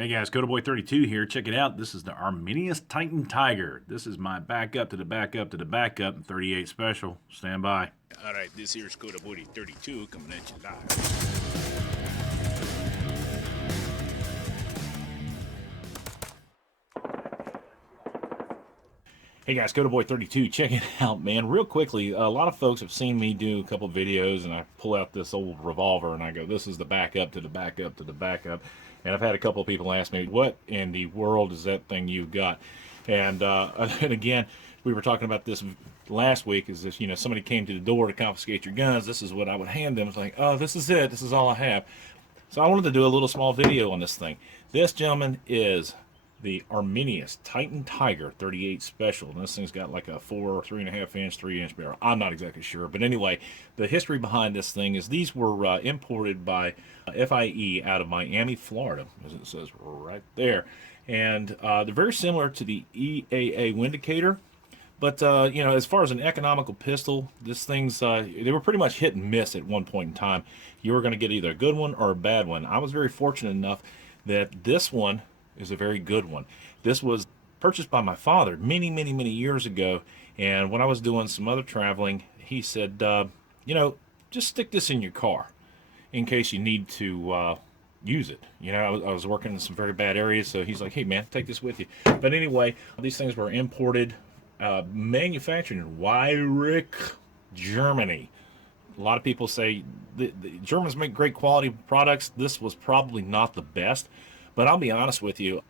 Hey guys, CodaBoy32 here. Check it out. This is the Arminius Titan Tiger. This is my backup to the backup to the backup 38 special. Stand by. All right, this here's CodaBoy32 coming at you live. Hey guys, CodaBoy32. Check it out, man. Real quickly, a lot of folks have seen me do a couple videos and I pull out this old revolver and I go, this is the backup to the backup to the backup. And I've had a couple of people ask me, what in the world is that thing you've got? And, and again, we were talking about this last week, is this, somebody came to the door to confiscate your guns. This is what I would hand them. It's like, oh, this is it. This is all I have. So I wanted to do a little small video on this thing. This, gentleman, is the Arminius Titan Tiger 38 Special. And this thing's got like a 3.5 inch, 3 inch barrel. I'm not exactly sure. But anyway, the history behind this thing is these were imported by FIE out of Miami, Florida, as it says right there. And they're very similar to the EAA Windicator. But, as far as an economical pistol, this thing's, they were pretty much hit and miss at one point in time. You were going to get either a good one or a bad one. I was very fortunate enough that this one is a very good one. This was purchased by my father many, many, many years ago. And when I was doing some other traveling, he said, just stick this in your car in case you need to use it. I was working in some very bad areas, so he's like, hey, man, take this with you. But anyway, these things were imported, manufactured in Weirich, Germany. A lot of people say the Germans make great quality products. This was probably not the best, but I'll be honest with you,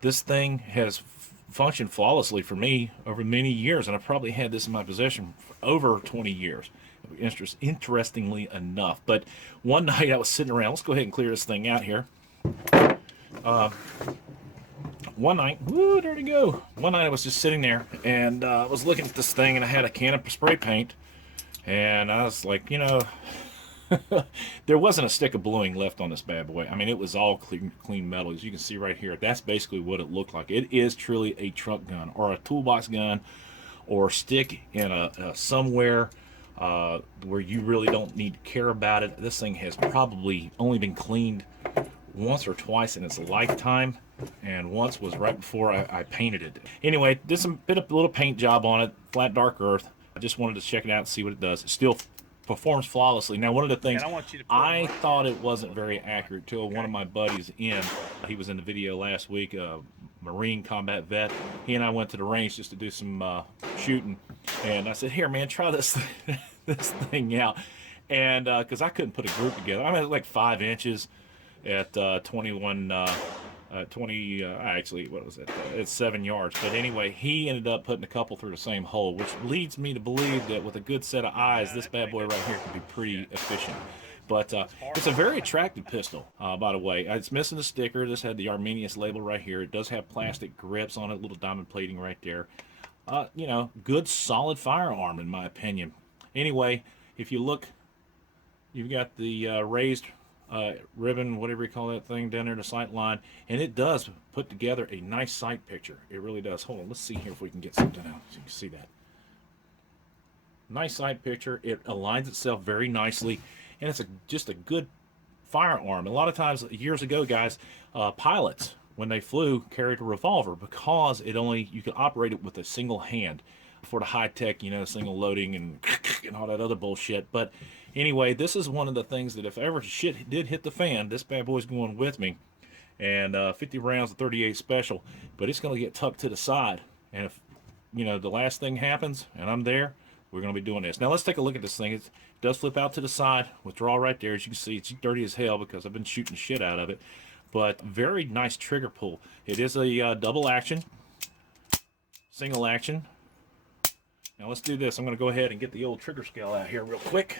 this thing has functioned flawlessly for me over many years, and I've probably had this in my possession for over 20 years. Interestingly enough. But one night I was sitting around, let's go ahead and clear this thing out here. One night, there to go. One night I was just sitting there and I was looking at this thing and I had a can of spray paint and I was like, there wasn't a stick of bluing left on this bad boy. I mean, it was all clean metal. As you can see right here, that's basically what it looked like. It is truly a truck gun or a toolbox gun or stick in a somewhere where you really don't need to care about it. This thing has probably only been cleaned once or twice in its lifetime, and once was right before I painted it. Anyway, did a little paint job on it, flat dark earth. I just wanted to check it out and see what it does. It still performs flawlessly. Now, one of the things I thought it wasn't very accurate till one of my buddies he was in the video last week, Marine combat vet. He and I went to the range just to do some shooting, and I said, here, man, try this this thing out. And because I couldn't put a group together. I'm at like 5 inches at 20 actually, what was it, it's 7 yards. But anyway, he ended up putting a couple through the same hole, which leads me to believe that with a good set of eyes, this bad boy right here could be pretty efficient. But it's a very attractive pistol, by the way. It's missing the sticker. This had the Arminius label right here. It does have plastic grips on it, little diamond plating right there. Good solid firearm in my opinion. Anyway, if you look, you've got the raised ribbon, whatever you call that thing down there, the sight line, and it does put together a nice sight picture. It really does. Hold on, let's see here if we can get something out so you can see that. Nice sight picture. It aligns itself very nicely, and it's just a good firearm. A lot of times, years ago, guys, pilots, when they flew, carried a revolver because you could operate it with a single hand. For the high tech, single loading and all that other bullshit. But anyway, this is one of the things that if ever shit did hit the fan, this bad boy's going with me. And 50 rounds of 38 special, but it's going to get tucked to the side. And if the last thing happens and I'm there, we're going to be doing this. Now let's take a look at this thing. It does flip out to the side, withdraw right there. As you can see, it's dirty as hell because I've been shooting shit out of it. But very nice trigger pull. It is a double action, single action. Now let's do this. I'm going to go ahead and get the old trigger scale out here real quick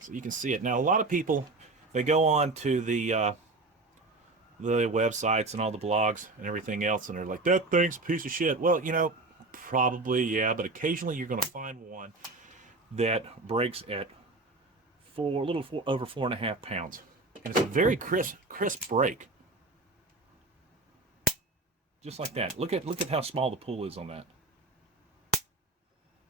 so you can see it. Now a lot of people, they go on to the websites and all the blogs and everything else and they're like, that thing's a piece of shit. Well, probably, yeah, but occasionally you're going to find one that breaks at a little over 4.5 pounds. And it's a very crisp break. Just like that. Look at how small the pull is on that.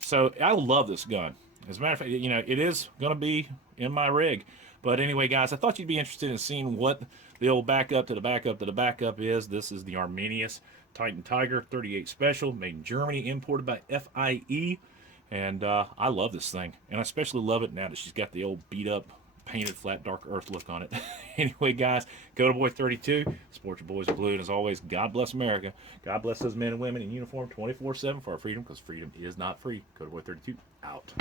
So I love this gun. As a matter of fact, it is going to be in my rig. But anyway, guys, I thought you'd be interested in seeing what the old backup to the backup to the backup is. This is the Arminius Titan Tiger 38 Special, made in Germany, imported by FIE. And I love this thing. And I especially love it now that she's got the old beat up, painted flat dark earth look on it. Anyway, guys, go to Boy 32. Support your boys in blue. And as always, God bless America. God bless those men and women in uniform 24/7 for our freedom, because freedom is not free. Go to Boy 32. Out.